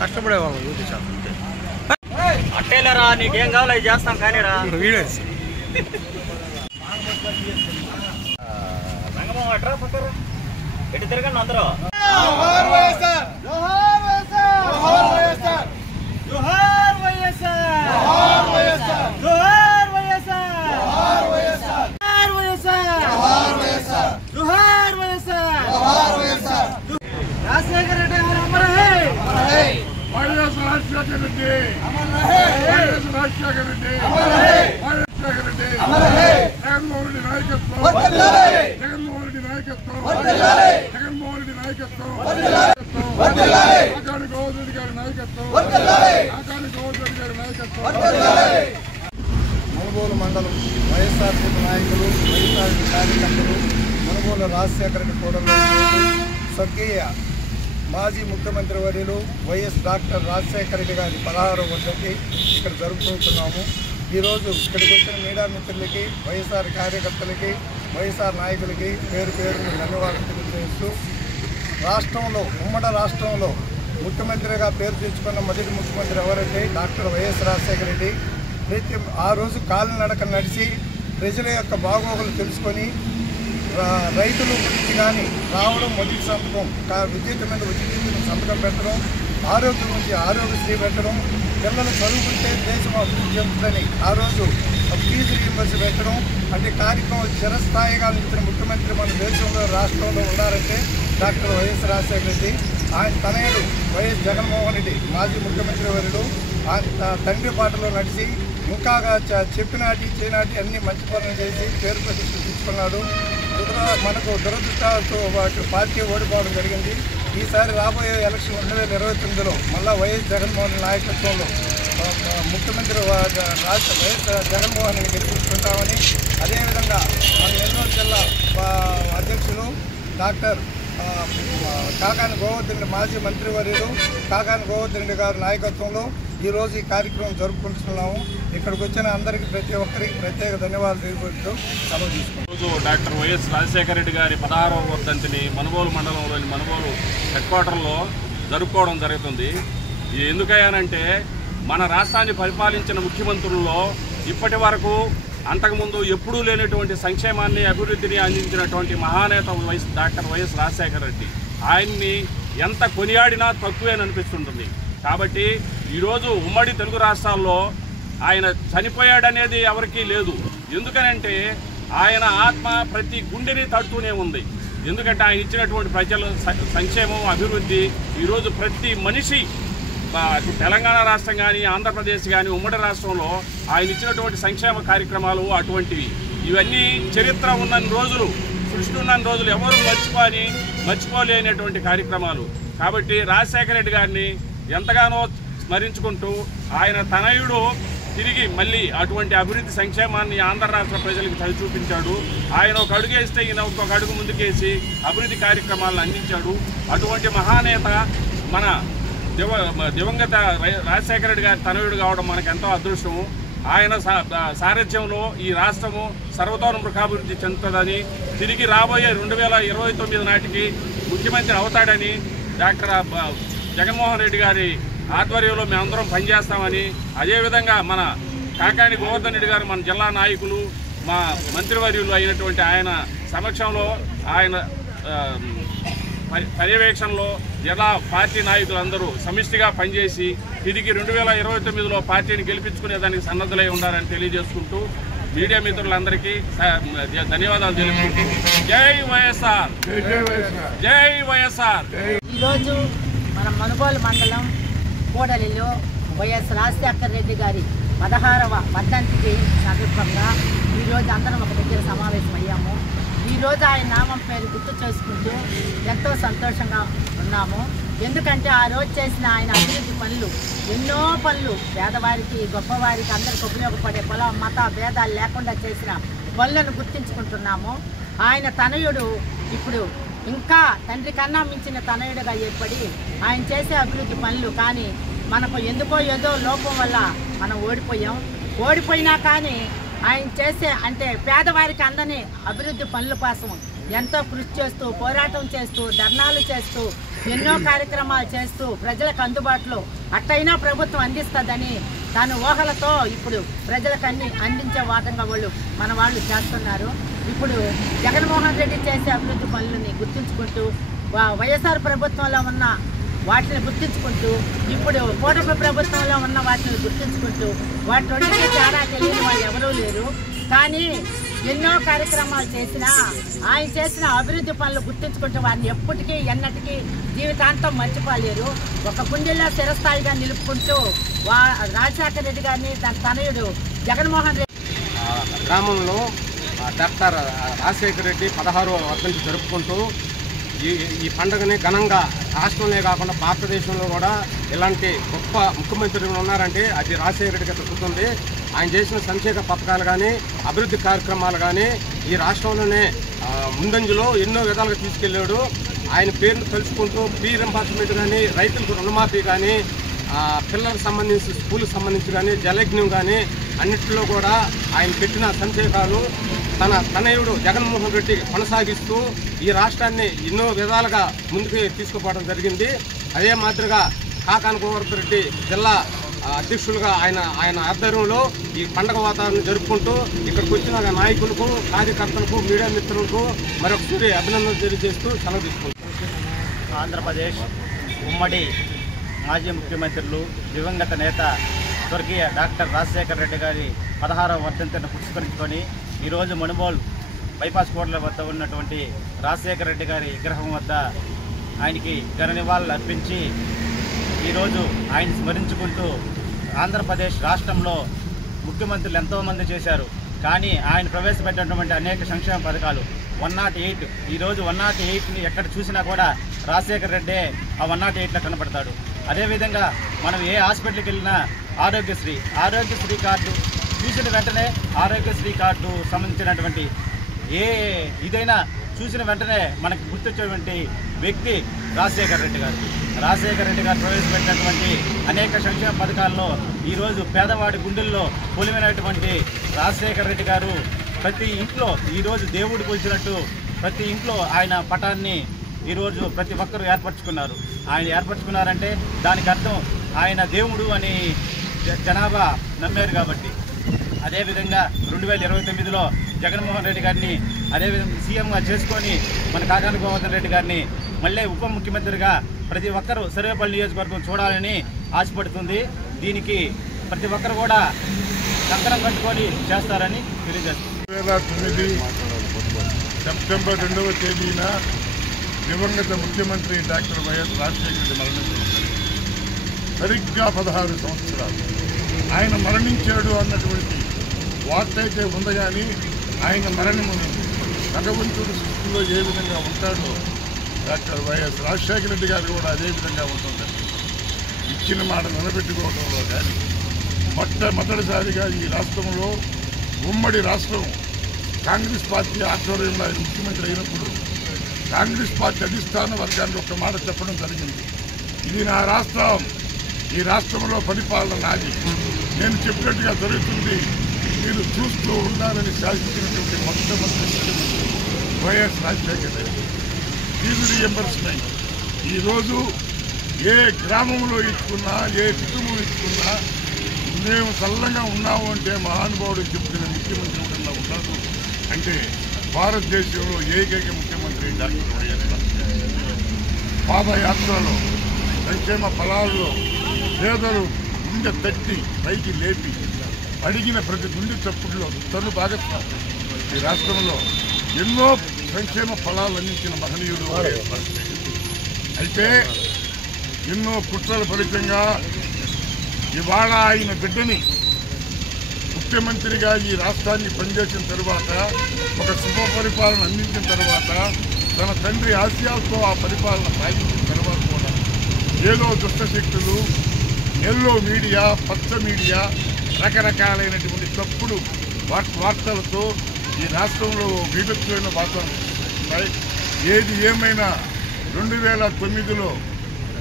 కష్టపడేవాళ్ళు అట్టేలేరా, నీకేం కావాలో అది చేస్తాం కానీ రా. రంగమ్మ అట్రా పక్కరా, ఎటు తిరగండి అందరూ. రాజశేఖర రెడ్డి గారు Amar high, YS Rajasekhara Reddy Amar high, YS Rajasekhara Reddy Amar high, Rajasekhara Reddy Amar high, Jaganmohan Reddy నాయకత్వం వర్ధిల్లాలి, జగన్మోహన్ రెడ్డి నాయకత్వం వర్ధిల్లాలి, జగన్మోహన్ రెడ్డి నాయకత్వం వర్ధిల్లాలి, ఆకాని గోవర్ధన్ రెడ్డి గారి నాయకత్వం వర్ధిల్లాలి, ఆకాని గోవర్ధన్ రెడ్డి గారి నాయకత్వం వర్ధిల్లాలి. మునుగోలు మండలం వైఎస్ఆర్సీపీ నాయకులు, వైఎస్ఆర్ కార్యకర్తలు, మునుగోలు రాజశేఖర రెడ్డి కూడలో స్వర్గీయ మాజీ ముఖ్యమంత్రి వర్యులు వైఎస్ డాక్టర్ రాజశేఖర రెడ్డి గారి 16వ వర్ధంతి ఇక్కడ జరుపుకుంటున్నాము. ఈరోజు ఇక్కడికి వచ్చిన మీడియా మిత్రులకి, వైఎస్ఆర్ కార్యకర్తలకి, వైఎస్ఆర్ నాయకులకి పేరు పేరును ధన్యవాదాలు తెలియజేస్తూ, రాష్ట్రంలో ఉమ్మడి రాష్ట్రంలో ముఖ్యమంత్రిగా పేరు తెచ్చుకున్న మొదటి ముఖ్యమంత్రి ఎవరంటే డాక్టర్ వైఎస్ రాజశేఖర రెడ్డి. ఆ రోజు కాలినడక నడిచి ప్రజల యొక్క బాగోగులు తెలుసుకొని రైతుల గురించి కానీ రావడం మొదటి సంతకం, విద్యుత్ మీద ఉచిత సంతకం పెట్టడం, ఆరోగ్యం నుంచి ఆరోగ్యశ్రీ పెట్టడం, పిల్లలు చదువుకుంటే దేశం అభివృద్ధి చెందుతుందని ఆ రోజు ఫీజు రీయింబర్స్ పెట్టడం, అంటే కార్యక్రమం చిరస్థాయిగా నిలిచిన ముఖ్యమంత్రి మన దేశంలో రాష్ట్రంలో ఉన్నారంటే డాక్టర్ వైఎస్ రాజశేఖర రెడ్డి. ఆయన తనయుడు వైఎస్ జగన్మోహన్ రెడ్డి మాజీ ముఖ్యమంత్రి వర్యులు ఆయన తండ్రి బాటలో నడిచి ఇంకా చెప్పినాటి చేయనాటి అన్ని మంచి పనులు చేసి పేరు ప్రతిష్ఠ తీసుకున్నాడు. మనకు దురదృష్టాలతో పార్టీ ఓడిపోవడం జరిగింది. ఈసారి రాబోయే ఎలక్షన్ 2029లో మళ్ళా వైఎస్ జగన్మోహన్ నాయకత్వంలో ముఖ్యమంత్రి వైఎస్ జగన్మోహన్ రెడ్డి గెలిపించుకుంటామని, అదేవిధంగా మన నెల్లూరు జిల్లా అధ్యక్షులు డాక్టర్ కాకాని గోవర్ధన్ రెడ్డి మాజీ మంత్రివర్యులు కాకాని గోవర్ధన్ రెడ్డి గారి నాయకత్వంలో ఈరోజు ఈ కార్యక్రమం జరుపుకుంటున్నాము. ఇక్కడికి వచ్చిన అందరికీ ప్రతి ఒక్కరికి ప్రత్యేక ధన్యవాదాలు తెలుపుతూ సెలవు తీసుకుంటాం. ఈరోజు డాక్టర్ వైఎస్ రాజశేఖర రెడ్డి గారి 16వ వర్ధంతిని మనుగోలు మండలంలోని మనుగోలు హెడ్ క్వార్టర్లో జరుపుకోవడం జరుగుతుంది. ఇది ఎందుకయ్యానంటే మన రాష్ట్రాన్ని పరిపాలించిన ముఖ్యమంత్రుల్లో ఇప్పటి వరకు అంతకుముందు ఎప్పుడూ లేనటువంటి సంక్షేమాన్ని, అభివృద్ధిని అందించినటువంటి మహానేత డాక్టర్ వైఎస్ రాజశేఖర రెడ్డి. ఆయన్ని ఎంత కొనియాడినా తక్కువేని అనిపిస్తుంటుంది. కాబట్టి ఈరోజు ఉమ్మడి తెలుగు రాష్ట్రాల్లో ఆయన చనిపోయాడనేది ఎవరికీ లేదు. ఎందుకనంటే ఆయన ఆత్మ ప్రతి గుండెని తడుతూనే ఉంది. ఎందుకంటే ఆయన ఇచ్చినటువంటి ప్రజల సంక్షేమం, అభివృద్ధి ఈరోజు ప్రతి మనిషి తెలంగాణ రాష్ట్రం కానీ, ఆంధ్రప్రదేశ్ కానీ, ఉమ్మడి రాష్ట్రంలో ఆయన ఇచ్చినటువంటి సంక్షేమ కార్యక్రమాలు అటువంటివి. ఇవన్నీ చరిత్ర ఉన్నన్ని రోజులు, సృష్టి ఉన్నన్ని రోజులు ఎవరు మర్చిపోలేనటువంటి కార్యక్రమాలు. కాబట్టి రాజశేఖర రెడ్డి గారిని ఎంతగానో స్మరించుకుంటూ ఆయన తనయుడు తిరిగి మళ్ళీ అటువంటి అభివృద్ధి సంక్షేమాన్ని ఆంధ్ర రాష్ట్ర ప్రజలకు చదివి చూపించాడు. ఆయన ఒక అడుగు వేస్తే ఈయన ఇంకొక అడుగు ముందుకేసి అభివృద్ధి కార్యక్రమాలను అందించాడు. అటువంటి మహానేత మన దివంగత రాజశేఖర రెడ్డి గారి తనయుడు కావడం మనకు ఎంతో అదృష్టము. ఆయన సారథ్యంలో ఈ రాష్ట్రము సర్వతోముఖాభివృద్ధి చెందుతుందని, తిరిగి రాబోయే 2029 నాటికి ముఖ్యమంత్రి అవుతాడని డాక్టర్ జగన్మోహన్ రెడ్డి గారి ఆధ్వర్యంలో మేమందరం పనిచేస్తామని, అదేవిధంగా మన కాకాని గోవర్ధన్ రెడ్డి గారు మన జిల్లా నాయకులు, మా మంత్రివర్యులు అయినటువంటి ఆయన సమక్షంలో, ఆయన పర్యవేక్షణలో జిల్లా పార్టీ నాయకులందరూ సమిష్టిగా పనిచేసి తిరిగి 2029లో పార్టీని గెలిపించుకునేదానికి సన్నద్ధులై ఉండాలని తెలియజేసుకుంటూ మీడియా మిత్రులందరికీ ధన్యవాదాలు తెలుపుకుంటూ జై వైఎస్ఆర్, జై వైఎస్ఆర్. ఈరోజు మన మనుగోలు మండలం కూడలిలో వైఎస్ రాజశేఖర రెడ్డి గారి 16వ వర్ధంతికి సందర్భంగా ఈరోజు అందరం ఒక దగ్గర సమావేశమయ్యాము. ఈరోజు ఆయన నామం పేరు గుర్తు చేసుకుంటూ ఎంతో సంతోషంగా ఉన్నాము. ఎందుకంటే ఆ రోజు చేసిన ఆయన అభివృద్ధి పనులు, ఎన్నో పనులు పేదవారికి, గొప్పవారికి అందరికి ఉపయోగపడే మత భేదాలు లేకుండా చేసిన పనులను గుర్తించుకుంటున్నాము. ఆయన తనయుడు ఇప్పుడు ఇంకా తండ్రి కన్నా మించిన తనయుడుగా ఏర్పడి ఆయన చేసే అభివృద్ధి పనులు, కానీ మనకు ఎందుకో ఏదో లోపం వల్ల మనం ఓడిపోయినా కానీ ఆయన చేసే అంటే పేదవారికి అందని అభివృద్ధి పనుల కోసం ఎంతో కృషి చేస్తూ పోరాటం చేస్తూ ధర్నాలు చేస్తూ ఎన్నో కార్యక్రమాలు చేస్తూ ప్రజలకు అందుబాటులో అట్టయినా ప్రభుత్వం అందిస్తుందని తను ఊహలతో ఇప్పుడు ప్రజలకు అందించే వాదంగా మన వాళ్ళు చేస్తున్నారు. ఇప్పుడు జగన్మోహన్ రెడ్డి చేసే అభివృద్ధి పనులని గుర్తుంచుకుంటూ వైఎస్ఆర్ ప్రభుత్వంలో ఉన్న వాటిని గుర్తించుకుంటూ ఇప్పుడు కూటమి ప్రభుత్వంలో ఉన్న వాటిని గుర్తించుకుంటూ వాటి రెండింటికి తేడా తెలియని వాళ్ళు ఎవరూ లేరు. కానీ ఎన్నో కార్యక్రమాలు చేసినా ఆయన చేసిన అభివృద్ధి పనులు గుర్తించుకుంటూ వారిని ఎప్పటికీ ఎన్నటికీ జీవితాంతం మర్చిపోలేరు. ఒక గుండెల్లో స్థిరస్థాయిగా నిలుపుకుంటూ రాజశేఖర రెడ్డి గారిని తన తనయుడు జగన్మోహన్ రెడ్డి గ్రామంలో డాక్టర్ రాజశేఖర రెడ్డి 16వ వర్ధంతి జరుపుకుంటూ ఈ పండుగని ఘనంగా రాష్ట్రంలో కాకుండా భారతదేశంలో కూడా ఇలాంటి గొప్ప ముఖ్యమంత్రులు ఉన్నారంటే అది రాజశేఖర రెడ్డికి దక్కుతుంది. ఆయన చేసిన సంక్షేమ పథకాలు కానీ అభివృద్ధి కార్యక్రమాలు కానీ ఈ రాష్ట్రంలోనే ముందంజలో ఎన్నో విధాలుగా తీసుకెళ్ళాడు. ఆయన పేరును తలుచుకుంటూ ఫీ రింబర్స్మెంట్ కానీ రైతులకు రుణమాఫీ కానీ పిల్లలకు సంబంధించి స్కూల్కి సంబంధించి కానీ జలయజ్ఞం కానీ అన్నింటిలో కూడా ఆయన పెట్టిన సంక్షేమాలు తన తనయుడు జగన్మోహన్ రెడ్డి కొనసాగిస్తూ ఈ రాష్ట్రాన్ని ఎన్నో విధాలుగా ముందుకు తీసుకుపోవడం జరిగింది. అదే మాదిరిగా కాకాని గోవర్ధన్ రెడ్డి జిల్లా అధ్యక్షులుగా ఆయన ఆధ్వర్యంలో ఈ పండగ వాతావరణం జరుపుకుంటూ ఇక్కడికి వచ్చిన నాయకులకు కార్యకర్తలకు మీడియా మిత్రులకు మరొకసారి అభినందనలు తెలియజేస్తూ సెలవు తీసుకుంటాం. ఆంధ్రప్రదేశ్ ఉమ్మడి మాజీ ముఖ్యమంత్రులు దివంగత నేత స్వర్గీయ డాక్టర్ రాజశేఖర రెడ్డి గారి 16వ వర్ధంతిని పురస్కరించుకొని ఈరోజు మనుబోలు బైపాస్ కోట్ల వద్ద ఉన్నటువంటి రాజశేఖర రెడ్డి గారి విగ్రహం వద్ద ఆయనకి ఘన నివాళులు అర్పించి ఈరోజు ఆయన స్మరించుకుంటూ ఆంధ్రప్రదేశ్ రాష్ట్రంలో ముఖ్యమంత్రులు ఎంతోమంది చేశారు. కానీ ఆయన ప్రవేశపెట్టినటువంటి అనేక సంక్షేమ పథకాలు 108 ఈరోజు 108ని ఎక్కడ చూసినా కూడా రాజశేఖర రెడ్డే ఆ 108లో కనపడతాడు. అదేవిధంగా మనం ఏ హాస్పిటల్కి వెళ్ళినా ఆరోగ్యశ్రీ కార్డు చూసిన వెంటనే ఆరోగ్యశ్రీ కార్డు సంబంధించినటువంటి ఇదైనా చూసిన వెంటనే మనకు గుర్తొచ్చేటువంటి వ్యక్తి రాజశేఖర రెడ్డి గారు. రాజశేఖర రెడ్డి గారు ప్రవేశపెట్టినటువంటి అనేక సంక్షేమ పథకాల్లో ఈరోజు పేదవాడి గుండెల్లో కొలిమినటువంటి రాజశేఖర రెడ్డి గారు ప్రతి ఇంట్లో ఈరోజు దేవుడు కొలిచినట్టు ప్రతి ఇంట్లో ఆయన పటాన్ని ఈరోజు ప్రతి ఒక్కరూ ఏర్పరచుకున్నారు. ఆయన ఏర్పరచుకున్నారంటే దానికి అర్థం ఆయన దేవుడు అని జనాభా నమ్మారు కాబట్టి. అదేవిధంగా 2029లో జగన్మోహన్ రెడ్డి గారిని అదేవిధంగా సీఎంగా చేసుకొని మన కాకాని గోవర్ధన్ రెడ్డి గారిని మళ్ళీ ఉప ముఖ్యమంత్రిగా ప్రతి ఒక్కరూ సర్వేపల్లి నియోజకవర్గం చూడాలని ఆశపడుతుంది. దీనికి ప్రతి ఒక్కరు కూడా కంకణం కట్టుకొని చేస్తారని తెలియజేస్తుంది. 2009 సెప్టెంబర్ 2వ తేదీన దివంగత ముఖ్యమంత్రి డాక్టర్ వైఎస్ రాజశేఖర రెడ్డి మరణించడం సరిగ్గా 16 సంవత్సరాలు ఆయన మరణించాడు అన్నటువంటి వార్త అయితే ఉంది. కానీ ఆయన మరణము భగవంతుడు సృష్టిలో ఏ విధంగా ఉంటాడో డాక్టర్ వైఎస్ రాజశేఖర రెడ్డి గారు కూడా అదే విధంగా ఉంటుందండి. ఇచ్చిన మాట నిలబెట్టుకోవడంలో కానీ మొట్టమొదటిసారిగా ఈ రాష్ట్రంలో ఉమ్మడి రాష్ట్రం కాంగ్రెస్ పార్టీ ఆధ్వర్యంలో ఆయన ముఖ్యమంత్రి అయినప్పుడు కాంగ్రెస్ పార్టీ అధిష్టాన వర్గానికి ఒక మాట చెప్పడం జరిగింది. ఇది నా రాష్ట్రం, ఈ రాష్ట్రంలో పరిపాలన నాది, నేను చెప్పినట్టుగా జరుగుతుంది, మీరు చూస్తూ ఉండాలని శాసించినటువంటి మొట్టమొదటి YS Rajasekhara Reddy. Fee reimbursement ఈరోజు ఏ గ్రామంలో ఇచ్చుకున్నా ఏ కుటుంబం ఇచ్చుకున్నా మేము చల్లంగా ఉన్నాము అంటే మహానుభావుడు చెప్తున్న ముఖ్యమంత్రి ఒకన్నా ఉన్నాడు అంటే భారతదేశంలో ఏకైక ముఖ్యమంత్రి డాక్టర్ వైఎస్ రాజశేఖర రెడ్డి. పాదయాత్రలో సంక్షేమ ఫలాల్లో పేదలు గుండె తట్టి పైకి లేపి అడిగిన ప్రతి గుండె చప్పుడులో తను భాగస్వామి. ఈ రాష్ట్రంలో ఎన్నో సంక్షేమ ఫలాలు అందించిన మహనీయుడు అయితే ఎన్నో కుట్రల ఫలితంగా ఇవాళ ఆయన బిడ్డని ముఖ్యమంత్రిగా ఈ రాష్ట్రాన్ని పనిచేసిన తరువాత ఒక శుభ పరిపాలన అందించిన తర్వాత తన తండ్రి ఆశయాలతో ఆ పరిపాలన సాగించిన తర్వాత కూడా ఏదో దుష్టశక్తులు ఎల్లో మీడియా పచ్చ మీడియా రకరకాలైనటువంటి తప్పుడు వార్తలతో ఈ రాష్ట్రంలో విభక్తమైన వాతావరణం ఉన్నాయి. ఏది ఏమైనా 2009లో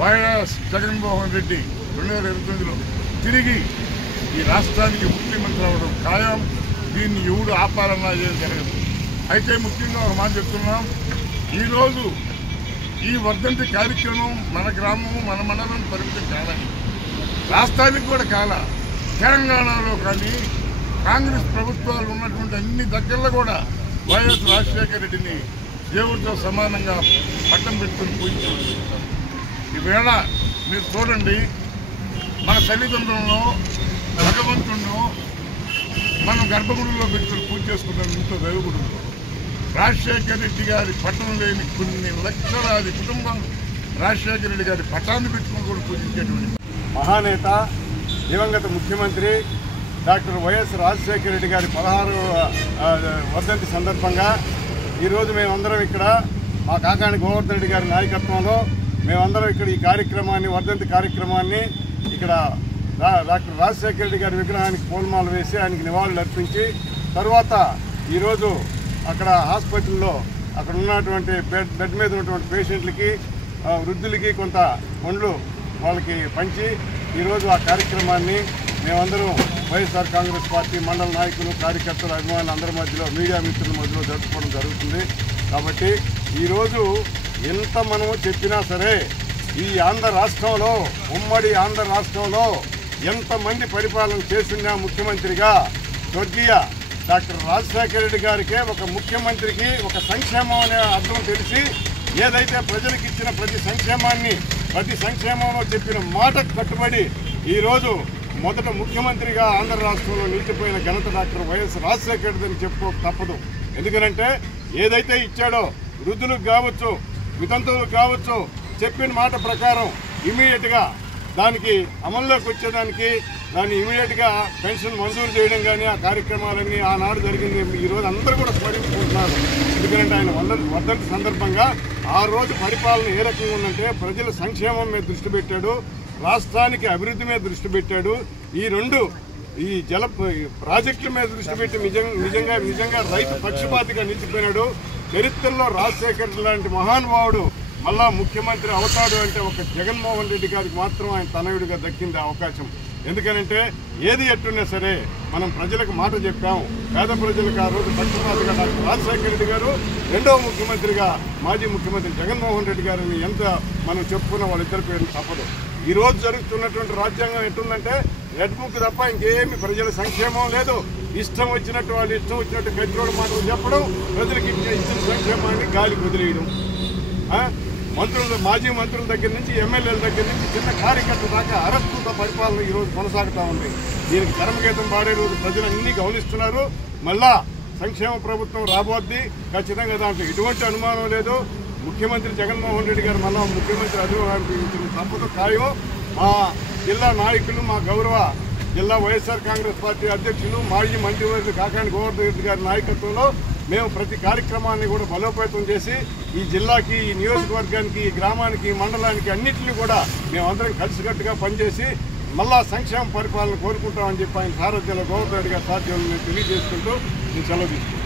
వైఎస్ జగన్మోహన్ రెడ్డి 2029లో తిరిగి ఈ రాష్ట్రానికి ముఖ్యమంత్రి అవ్వడం ఖాయం. దీన్ని ఎవడు ఆపాలన్నా ఏం జరగదు. అయితే ముఖ్యంగా ఒక మాట చెప్తున్నాం, ఈరోజు ఈ వర్ధంతి కార్యక్రమం మన గ్రామం మన మండలం పరిమితం కాదని, రాష్ట్రానికి కూడా కాల, తెలంగాణలో కానీ కాంగ్రెస్ ప్రభుత్వాలు ఉన్నటువంటి అన్ని దగ్గరలో కూడా వైఎస్ రాజశేఖర రెడ్డిని దేవుడితో సమానంగా పట్టం పెట్టుకుని పూజించారు. ఈవేళ మీరు చూడండి, మన తల్లిదండ్రులను భగవంతులను మనం గర్భగుడిలో పెట్టుకుని పూజ చేసుకున్నాం. ఇంట్లో దైవగుడుల్లో రాజశేఖర రెడ్డి గారి పట్టం లేని కొన్ని లక్షలాది కుటుంబం రాజశేఖర రెడ్డి గారి పట్టాన్ని పెట్టుకుని కూడా పూజించేటువంటి మహానేత దివంగత ముఖ్యమంత్రి డాక్టర్ వైఎస్ రాజశేఖర రెడ్డి గారి 16వ వర్ధంతి సందర్భంగా ఈరోజు మేమందరం ఇక్కడ మా కాకాని గోవర్ధన్ రెడ్డి గారి నాయకత్వంలో మేమందరం ఇక్కడ ఈ కార్యక్రమాన్ని, వర్ధంతి కార్యక్రమాన్ని ఇక్కడ డాక్టర్ రాజశేఖర రెడ్డి గారి విగ్రహానికి పూలమాల వేసి ఆయనకి నివాళులు అర్పించి, తర్వాత ఈరోజు అక్కడ హాస్పిటల్లో అక్కడ ఉన్నటువంటి బెడ్ మీద ఉన్నటువంటి పేషెంట్లకి, వృద్ధులకి కొంత పండ్లు వాళ్ళకి పంచి ఈరోజు ఆ కార్యక్రమాన్ని మేమందరం వైఎస్ఆర్ కాంగ్రెస్ పార్టీ మండల నాయకులు, కార్యకర్తలు, అభిమానులు అందరి మధ్యలో, మీడియా మిత్రుల మధ్యలో జరుపుకోవడం జరుగుతుంది. కాబట్టి ఈరోజు ఎంత మనము చెప్పినా సరే ఈ ఆంధ్ర రాష్ట్రంలో, ఉమ్మడి ఆంధ్ర రాష్ట్రంలో ఎంతమంది పరిపాలన చేసిన ముఖ్యమంత్రిగా స్వర్గీయ డాక్టర్ రాజశేఖర రెడ్డి గారికే, ఒక ముఖ్యమంత్రికి ఒక సంక్షేమం అనే అర్థం తెలిసి ఏదైతే ప్రజలకు ఇచ్చిన ప్రతి సంక్షేమంలో చెప్పిన మాటకు కట్టుబడి ఈరోజు మొదట ముఖ్యమంత్రిగా ఆంధ్ర రాష్ట్రంలో నిలిచిపోయిన ఘనత డాక్టర్ వైఎస్ రాజశేఖర రెడ్డి చెప్పుకోక తప్పదు. ఎందుకంటే ఏదైతే ఇచ్చాడో వృద్ధులకు కావచ్చు, వితంతువులకు కావచ్చు, చెప్పిన మాట ప్రకారం ఇమీడియట్గా దానికి అమల్లోకి వచ్చేదానికి దాన్ని ఇమీడియట్గా పెన్షన్ మంజూరు చేయడం కానీ ఆ కార్యక్రమాలన్నీ ఆనాడు జరిగింది ఈరోజు అందరూ కూడా స్మరించుకుంటున్నారు. ఎందుకంటే ఆయన వర్ధంతి సందర్భంగా ఆ రోజు పరిపాలన ఏ రకంగా ఉందంటే ప్రజల సంక్షేమం మీద దృష్టి పెట్టాడు, రాష్ట్రానికి అభివృద్ధి మీద దృష్టి పెట్టాడు, ఈ జల ప్రాజెక్టుల మీద దృష్టి పెట్టి నిజంగా రైతు పక్షపాతిగా నిలిచిపోయినాడు. చరిత్రలో రాజశేఖర్ లాంటి మహానుభావుడు మళ్ళా ముఖ్యమంత్రి అవుతాడు అంటే ఒక జగన్మోహన్ రెడ్డి గారికి మాత్రం ఆయన తనయుడిగా దక్కింది అవకాశం. ఎందుకనంటే ఏది ఎట్టున్నా సరే మనం ప్రజలకు మాట చెప్పాము, పేద ప్రజలకు ఆ రోజు పక్షపాతిగా డాక్టర్ రాజశేఖర రెడ్డి గారు, రెండవ ముఖ్యమంత్రిగా మాజీ ముఖ్యమంత్రి జగన్మోహన్ రెడ్డి గారిని ఎంత మనం చెప్పుకున్న వాళ్ళిద్దరి పేరు తప్పదు. ఈ రోజు జరుగుతున్నటువంటి రాజ్యాంగం ఎట్టుందంటే రెడ్ బుక్ తప్ప ఇంకేమి ప్రజల సంక్షేమం లేదు. ఇష్టం వచ్చినట్టు వాళ్ళు ఇష్టం వచ్చినట్టు గట్టిరోడు మాటలు చెప్పడం, ప్రజలకు ఇచ్చిన సంక్షేమాన్ని గాలి వదిలేయడం. మంత్రులు, మాజీ మంత్రుల దగ్గర నుంచి, ఎమ్మెల్యేల దగ్గర నుంచి చిన్న కార్యకర్త దాకా అరెస్టులతో పరిపాలన ఈరోజు కొనసాగుతూ ఉంది. దీనికి చరమగీతం పాడే రోజు ప్రజలు అన్నీ గమనిస్తున్నారు. మళ్ళా సంక్షేమ ప్రభుత్వం రాబోద్ది ఖచ్చితంగా, దాంట్లో ఎటువంటి అనుమానం లేదు. ముఖ్యమంత్రి జగన్మోహన్ రెడ్డి గారు మళ్ళా ముఖ్యమంత్రి అధికారం తప్పదు ఖాయం. మా జిల్లా నాయకులు, మా గౌరవ జిల్లా వైఎస్ఆర్ కాంగ్రెస్ పార్టీ అధ్యక్షులు, మాజీ మంత్రివర్యులు కాకాని గోవర్ధన్ రెడ్డి గారి నాయకత్వంలో మేము ప్రతి కార్యక్రమాన్ని కూడా బలోపేతం చేసి ఈ జిల్లాకి, ఈ నియోజకవర్గానికి, ఈ గ్రామానికి, ఈ మండలానికి అన్నింటినీ కూడా మేమందరం కలిసికట్టుగా పనిచేసి మళ్ళా సంక్షేమ పరిపాలన కోరుకుంటామని చెప్పి ఆయన సారథ్యంలో గోవర్ధన్ రెడ్డి గారి సారథ్యంలో మేము తెలియజేసుకుంటూ నేను సెలవు తీసుకుంటాను.